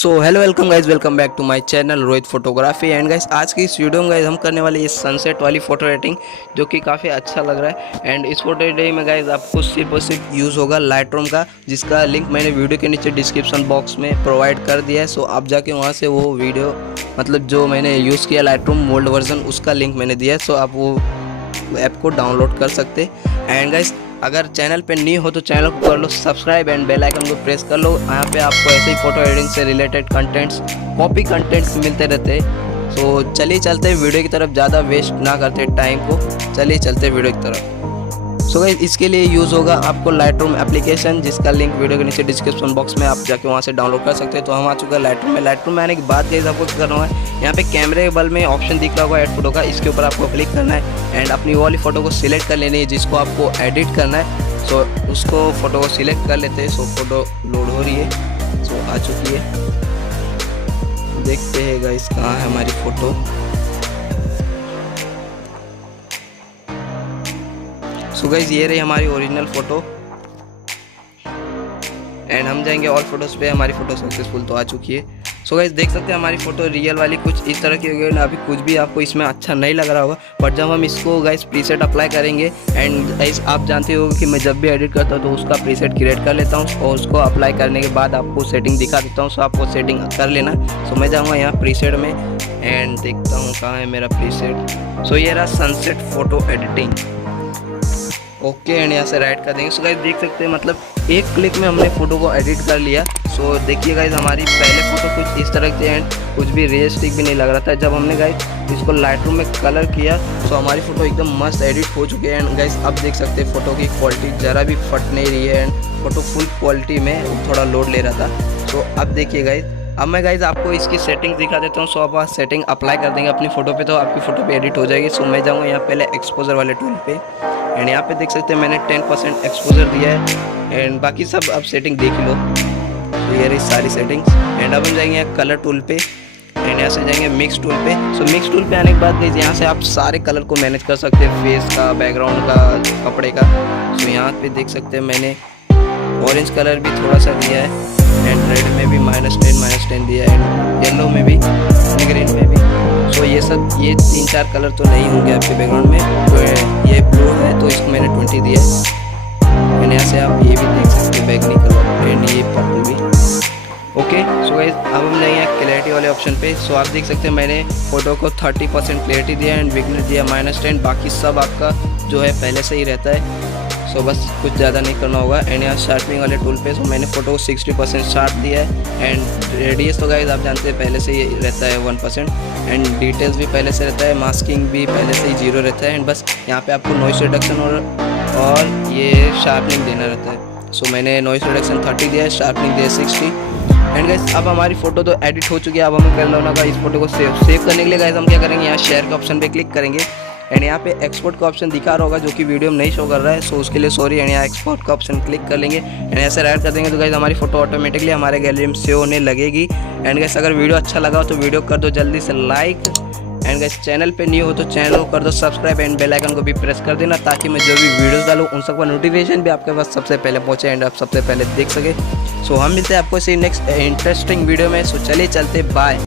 So hello welcome guys, welcome back to my channel Rohit photography. And guys आज की इस video में guys हम करने वाले ये सनसेट वाली फ़ोटो एडिटिंग जो कि काफ़ी अच्छा लग रहा है। एंड इस फोटो एडिटिंग में गाइज आपको सिर्फ और सिर्फ यूज़ होगा लाइटरूम का, जिसका लिंक मैंने वीडियो के नीचे डिस्क्रिप्शन बॉक्स में प्रोवाइड कर दिया है। सो आप जाके वहाँ से वो वीडियो मतलब जो मैंने यूज़ किया लाइटरूम ओल्ड वर्जन, उसका लिंक मैंने दिया है। सो आप वो ऐप को डाउनलोड कर सकते। एंड गाइज अगर चैनल पे न्यू हो तो चैनल को कर लो सब्सक्राइब एंड बेल आइकन को प्रेस कर लो। यहाँ पे आपको ऐसे ही फोटो एडिटिंग से रिलेटेड कंटेंट्स, कॉपी कंटेंट्स मिलते रहते हैं। सो चलिए चलते हैं वीडियो की तरफ, ज़्यादा वेस्ट ना करते टाइम को, चलिए चलते हैं वीडियो की तरफ। सो गाइस इसके लिए यूज़ होगा आपको लाइटरूम एप्लीकेशन, जिसका लिंक वीडियो के नीचे डिस्क्रिप्शन बॉक्स में आप जाके वहाँ से डाउनलोड कर सकते हैं। तो हम आ चुके हैं लाइटरूम में आने के बाद गाइस आपको क्या करना है, यहाँ पे कैमरे के बल में ऑप्शन दिख रहा होगा ऐड फोटो का, इसके ऊपर आपको क्लिक करना है एंड अपनी वाली फ़ोटो को सिलेक्ट कर लेनी है जिसको आपको एडिट करना है। सो उसको फ़ोटो को सिलेक्ट कर लेते हैं। सो फोटो लोड हो रही है, सो आ चुकी है, देखते हैं गाइस कहाँ है हमारी फ़ोटो। सो गाइस ये रही हमारी ओरिजिनल फ़ोटो एंड हम जाएंगे ऑल फोटोज़ पे, हमारी फ़ोटो सक्सेसफुल तो आ चुकी है। सो गाइस देख सकते हैं हमारी फ़ोटो रियल वाली कुछ इस तरह की हो गई। अभी कुछ भी आपको इसमें अच्छा नहीं लग रहा होगा, बट जब हम इसको गाइस प्रीसेट अप्लाई करेंगे एंड गाइस आप जानते हो कि मैं जब भी एडिट करता हूँ तो उसका प्रीसेट क्रिएट कर लेता हूँ और उसको अप्लाई करने के बाद आपको सेटिंग दिखा देता हूँ। सो आपको सेटिंग कर लेना। सो मैं जाऊँगा यहाँ प्रीसेट में एंड देखता हूँ कहाँ है मेरा प्रीसेट। सो ये रहा sunset photo editing. Okay and यहाँ से राइट कर देंगे। सो गाइस देख सकते हैं मतलब एक क्लिक में हमने फ़ोटो को एडिट कर लिया। सो देखिए गाइस हमारी पहले फ़ोटो कुछ इस तरह की एंड कुछ भी रियलिस्टिक भी नहीं लग रहा था। जब हमने गाइस इसको लाइटरूम में कलर किया तो हमारी फ़ोटो एकदम मस्त एडिट हो चुकी है। एंड गाइस अब देख सकते हैं फ़ोटो की क्वालिटी ज़रा भी फट नहीं रही है एंड फ़ोटो फुल क्वालिटी में थोड़ा लोड ले रहा था। सो अब देखिए गाइस, अब मैं गाइस आपको इसकी सेटिंग्स दिखा देता हूँ। सो आप सेटिंग अप्लाई कर देंगे अपनी फ़ोटो पे तो आपकी फ़ोटो पे एडिट हो जाएगी। सो मैं जाऊँगा यहाँ पहले एक्सपोजर वाले टूल पे एंड यहाँ पे देख सकते हैं मैंने 10% एक्सपोजर दिया है एंड बाकी सब अब सेटिंग देख लो। तो ये रही सारी सेटिंग्स एंड अब हम जाएंगे यहाँ कलर टूल पे एंड यहाँ से जाएंगे मिक्स टूल पे। सो मिक्स टूल पे आने के बाद यहाँ से आप सारे कलर को मैनेज कर सकते हैं, फेस का, बैकग्राउंड का, कपड़े का। सो यहाँ पे देख सकते हैं मैंने ऑरेंज कलर भी थोड़ा सा दिया है एंड रेड में भी -10 दिया है एंड येलो में भी, ग्रीन में भी। सो ये सब ये 3-4 कलर तो नहीं होंगे आपके बैकग्राउंड में। तो ये ब्लू है तो इसको मैंने 20 दिया है एंड यहाँ से आप ये भी देख सकते हैं बैगनी कलर एंड ये पर्पल भी। ओके सो गाइस अब हम जाएंगे क्लैरिटी वाले ऑप्शन पे। सो आप देख सकते हैं मैंने फ़ोटो को 30% क्लैरिटी दिया एंड विगनेस दिया -10। बाकी सब आपका जो है पहले से ही रहता है। सो बस कुछ ज़्यादा नहीं करना होगा। एंड यहाँ शार्पनिंग वाले टूल पे सो मैंने फ़ोटो को 60% शार्प दिया है एंड रेडियस तो गाइस आप जानते हैं पहले से ही रहता है 1% एंड डिटेल्स भी पहले से रहता है, मास्किंग भी पहले से ही 0 रहता है एंड बस यहाँ पे आपको नॉइस रिडक्शन और ये शार्पनिंग देना रहता है। सो मैंने नॉइस रिडक्शन 30 दिया है, शार्पनिंग दिया 60 एंड गाइस अब हमारी फ़ोटो तो एडिट हो चुकी है। अब हमें करना होगा इस फोटो को सेव करने के लिए गाइस हम क्या करेंगे, यहाँ शेयर के ऑप्शन पे क्लिक करेंगे एंड यहाँ पे एक्सपोर्ट का ऑप्शन दिखा रहा होगा जो कि वीडियो में नहीं शो कर रहा है। सो उसके लिए सॉरी। एंड यहाँ एक्सपोर्ट का ऑप्शन क्लिक कर लेंगे एंड ऐसे राइट कर देंगे तो गाइस हमारी फोटो ऑटोमेटिकली हमारे गैलरी में सेव होने लगेगी। एंड गाइस अगर वीडियो अच्छा लगा हो तो वीडियो कर दो जल्दी से लाइक एंड गाइस चैनल पे न्यू हो तो चैनल को कर दो सब्सक्राइब एंड बेल आइकन को भी प्रेस कर देना ताकि मैं जो भी वीडियोस डालूँ उन सबका नोटिफिकेशन भी आपके पास सबसे पहले पहुँचे एंड आप सबसे पहले देख सके। सो हम मिलते हैं आपको इसी नेक्स्ट इंटरेस्टिंग वीडियो में। सो चलिए चलते, बाय।